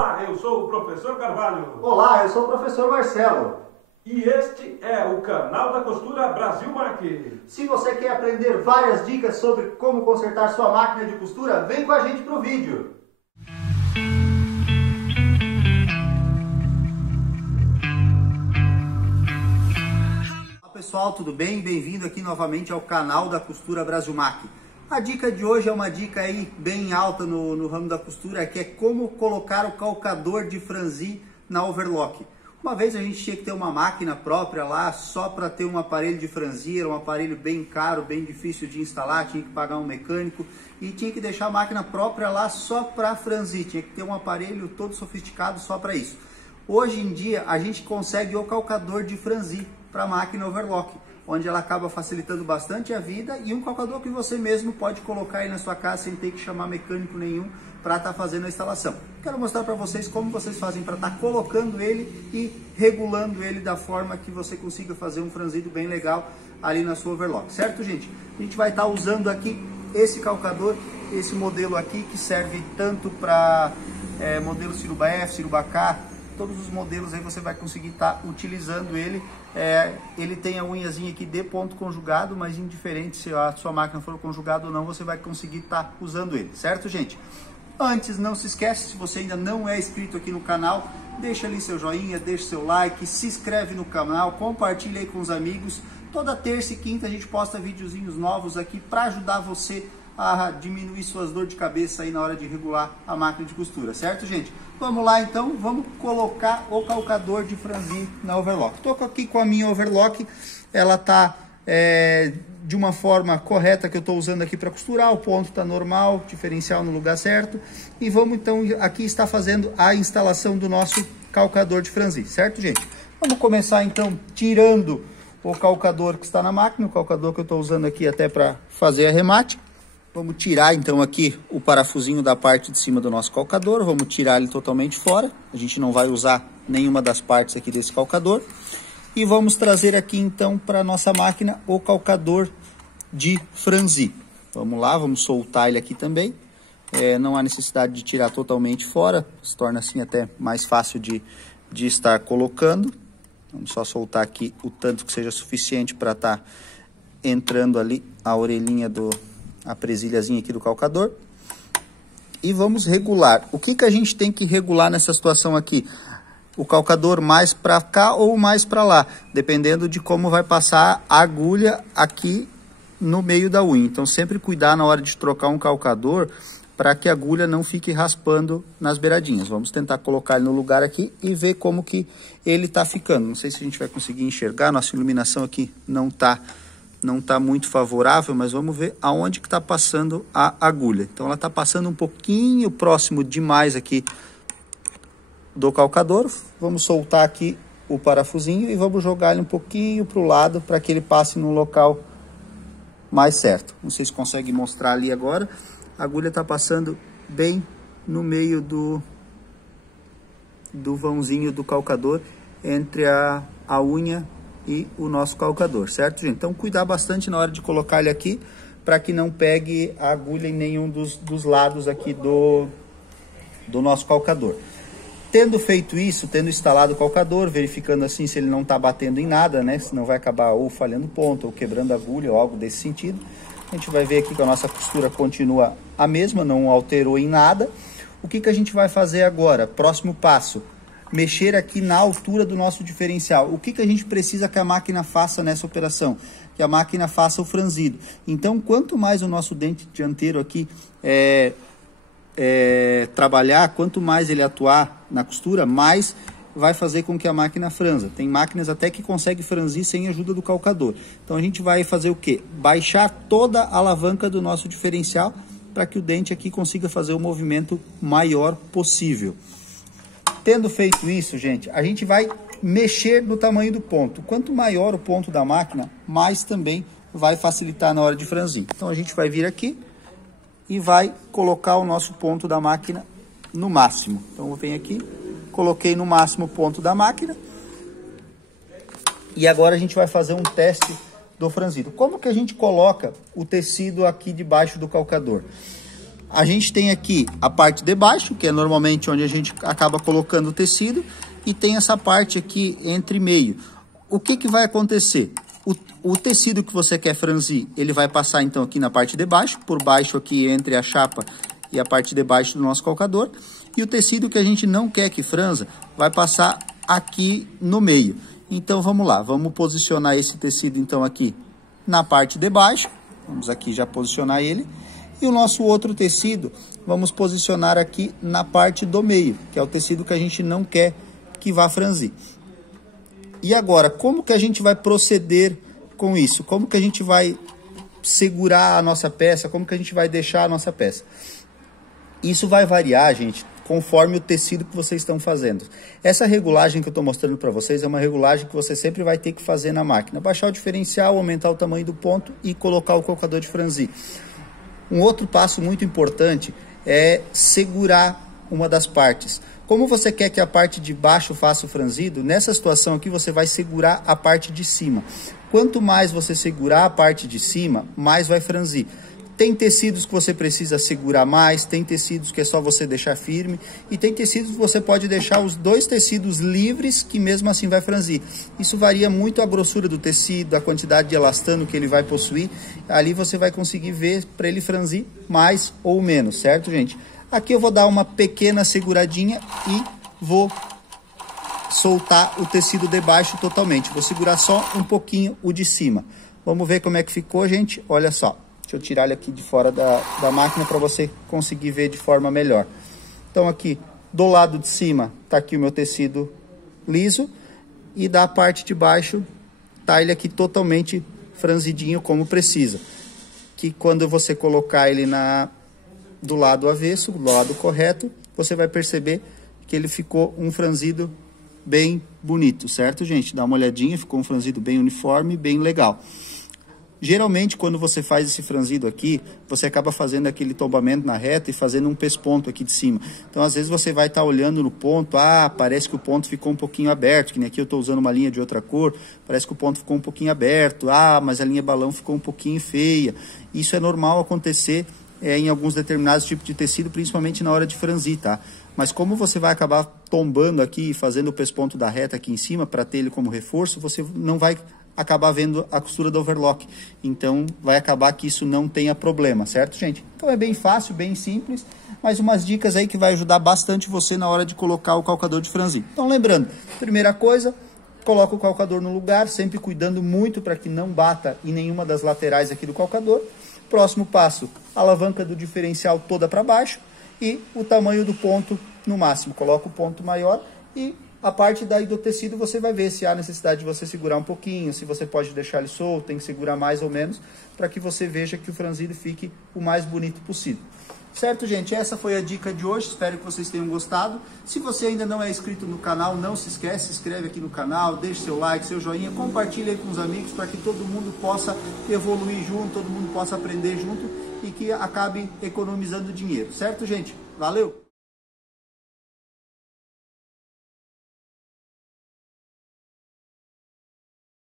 Olá, eu sou o professor Carvalho. Olá, eu sou o professor Marcelo. E este é o canal da Costura Brasil Mac. Se você quer aprender várias dicas sobre como consertar sua máquina de costura, vem com a gente pro vídeo. Olá pessoal, tudo bem? Bem-vindo aqui novamente ao canal da Costura Brasil Mac. A dica de hoje é uma dica aí bem alta no ramo da costura, que é como colocar o calcador de franzi na overlock. Uma vez a gente tinha que ter uma máquina própria lá só para ter um aparelho de franzi, era um aparelho bem caro, bem difícil de instalar, tinha que pagar um mecânico e tinha que deixar a máquina própria lá só para franzi, tinha que ter um aparelho todo sofisticado só para isso. Hoje em dia a gente consegue o calcador de franzi para a máquina overlock, onde ela acaba facilitando bastante a vida, e um calcador que você mesmo pode colocar aí na sua casa sem ter que chamar mecânico nenhum para estar fazendo a instalação. Quero mostrar para vocês como vocês fazem para estar colocando ele e regulando ele da forma que você consiga fazer um franzido bem legal ali na sua overlock, certo, gente? A gente vai estar usando aqui esse calcador, esse modelo aqui, que serve tanto para modelo Ciruba F, Ciruba K, todos os modelos aí você vai conseguir estar utilizando ele. Ele tem a unhazinha aqui de ponto conjugado, mas indiferente se a sua máquina for conjugada ou não, você vai conseguir estar usando ele, certo, gente? Antes, não se esquece, se você ainda não é inscrito aqui no canal, deixa ali seu joinha, deixa seu like, se inscreve no canal, compartilha aí com os amigos. Toda terça e quinta a gente posta videozinhos novos aqui para ajudar você a diminuir suas dores de cabeça aí na hora de regular a máquina de costura, certo, gente? Vamos lá então, vamos colocar o calcador de franzi na overlock. Estou aqui com a minha overlock, ela está de uma forma correta que eu estou usando aqui para costurar, o ponto está normal, diferencial no lugar certo. E vamos então aqui estar fazendo a instalação do nosso calcador de franzi, certo, gente? Vamos começar então tirando o calcador que está na máquina, o calcador que eu estou usando aqui até para fazer arremate. Vamos tirar então aqui o parafusinho da parte de cima do nosso calcador, vamos tirar ele totalmente fora, a gente não vai usar nenhuma das partes aqui desse calcador. E vamos trazer aqui então para a nossa máquina o calcador de franzi. Vamos lá, vamos soltar ele aqui também, não há necessidade de tirar totalmente fora, se torna assim até mais fácil de estar colocando. Vamos só soltar aqui o tanto que seja suficiente para estar entrando ali a orelhinha a presilhazinha aqui do calcador. E vamos regular. O que a gente tem que regular nessa situação aqui? O calcador mais para cá ou mais para lá, dependendo de como vai passar a agulha aqui no meio da unha. Então sempre cuidar na hora de trocar um calcador para que a agulha não fique raspando nas beiradinhas. Vamos tentar colocar ele no lugar aqui e ver como que ele está ficando. Não sei se a gente vai conseguir enxergar, nossa iluminação aqui não tá muito favorável, mas vamos ver aonde que está passando a agulha. Então ela está passando um pouquinho próximo demais aqui do calcador. Vamos soltar aqui o parafusinho e vamos jogar ele um pouquinho para o lado para que ele passe no local mais certo. Não sei se consegue mostrar ali agora. A agulha está passando bem no meio do vãozinho do calcador, entre a unha e o nosso calcador, certo, gente? Então cuidar bastante na hora de colocar ele aqui para que não pegue a agulha em nenhum dos lados aqui do nosso calcador. Tendo feito isso, tendo instalado o calcador, verificando assim se ele não está batendo em nada, né? Senão vai acabar ou falhando ponto ou quebrando a agulha ou algo desse sentido. A gente vai ver aqui que a nossa costura continua a mesma, não alterou em nada. O que a gente vai fazer agora? Próximo passo: mexer aqui na altura do nosso diferencial. O que a gente precisa que a máquina faça nessa operação? Que a máquina faça o franzido. Então, quanto mais o nosso dente dianteiro aqui trabalhar, quanto mais ele atuar na costura, mais vai fazer com que a máquina franza. Tem máquinas até que conseguem franzir sem a ajuda do calcador. Então, a gente vai fazer o quê? Baixar toda a alavanca do nosso diferencial para que o dente aqui consiga fazer o movimento maior possível. Tendo feito isso, gente, a gente vai mexer no tamanho do ponto. Quanto maior o ponto da máquina, mais também vai facilitar na hora de franzir. Então a gente vai vir aqui e vai colocar o nosso ponto da máquina no máximo. Então eu venho aqui, coloquei no máximo o ponto da máquina. E agora a gente vai fazer um teste do franzido. Como que a gente coloca o tecido aqui debaixo do calcador? A gente tem aqui a parte de baixo, que é normalmente onde a gente acaba colocando o tecido, e tem essa parte aqui entre meio. O que vai acontecer? O tecido que você quer franzir, ele vai passar então aqui na parte de baixo, por baixo aqui entre a chapa e a parte de baixo do nosso calcador. E o tecido que a gente não quer que franza, vai passar aqui no meio. Então vamos lá, vamos posicionar esse tecido então aqui na parte de baixo. Vamos aqui já posicionar ele. E o nosso outro tecido, vamos posicionar aqui na parte do meio, que é o tecido que a gente não quer que vá franzir. E agora, como que a gente vai proceder com isso? Como que a gente vai segurar a nossa peça? Como que a gente vai deixar a nossa peça? Isso vai variar, gente, conforme o tecido que vocês estão fazendo. Essa regulagem que eu estou mostrando para vocês é uma regulagem que você sempre vai ter que fazer na máquina. Baixar o diferencial, aumentar o tamanho do ponto e colocar o colocador de franzir. Um outro passo muito importante é segurar uma das partes. Como você quer que a parte de baixo faça o franzido, nessa situação aqui você vai segurar a parte de cima. Quanto mais você segurar a parte de cima, mais vai franzir. Tem tecidos que você precisa segurar mais, tem tecidos que é só você deixar firme, e tem tecidos que você pode deixar os dois tecidos livres, que mesmo assim vai franzir. Isso varia muito a grossura do tecido, a quantidade de elastano que ele vai possuir. Ali você vai conseguir ver para ele franzir mais ou menos, certo, gente? Aqui eu vou dar uma pequena seguradinha e vou soltar o tecido de baixo totalmente. Vou segurar só um pouquinho o de cima. Vamos ver como é que ficou, gente. Olha só. Deixa eu tirar ele aqui de fora da máquina para você conseguir ver de forma melhor. Então aqui, do lado de cima, tá aqui o meu tecido liso. E da parte de baixo, tá ele aqui totalmente franzidinho como precisa. Que quando você colocar ele do lado avesso, do lado correto, você vai perceber que ele ficou um franzido bem bonito, certo, gente? Dá uma olhadinha, ficou um franzido bem uniforme, bem legal. Geralmente, quando você faz esse franzido aqui, você acaba fazendo aquele tombamento na reta e fazendo um pesponto aqui de cima. Então, às vezes, você vai estar olhando no ponto, parece que o ponto ficou um pouquinho aberto, que nem aqui eu estou usando uma linha de outra cor, parece que o ponto ficou um pouquinho aberto, mas a linha balão ficou um pouquinho feia. Isso é normal acontecer em alguns determinados tipos de tecido, principalmente na hora de franzir, tá? Mas como você vai acabar tombando aqui, fazendo o pesponto da reta aqui em cima, para ter ele como reforço, você não vai acabar vendo a costura do overlock. Então, vai acabar que isso não tenha problema, certo, gente? Então, é bem fácil, bem simples, mas umas dicas aí que vai ajudar bastante você na hora de colocar o calcador de franzir. Então, lembrando, primeira coisa, coloca o calcador no lugar, sempre cuidando muito para que não bata em nenhuma das laterais aqui do calcador. Próximo passo, alavanca do diferencial toda para baixo e o tamanho do ponto no máximo. Coloca o ponto maior e a parte daí do tecido você vai ver se há necessidade de você segurar um pouquinho, se você pode deixar ele solto, tem que segurar mais ou menos, para que você veja que o franzido fique o mais bonito possível. Certo, gente? Essa foi a dica de hoje, espero que vocês tenham gostado. Se você ainda não é inscrito no canal, não se esquece, se inscreve aqui no canal, deixe seu like, seu joinha, compartilhe aí com os amigos para que todo mundo possa evoluir junto, todo mundo possa aprender junto e que acabe economizando dinheiro. Certo, gente? Valeu!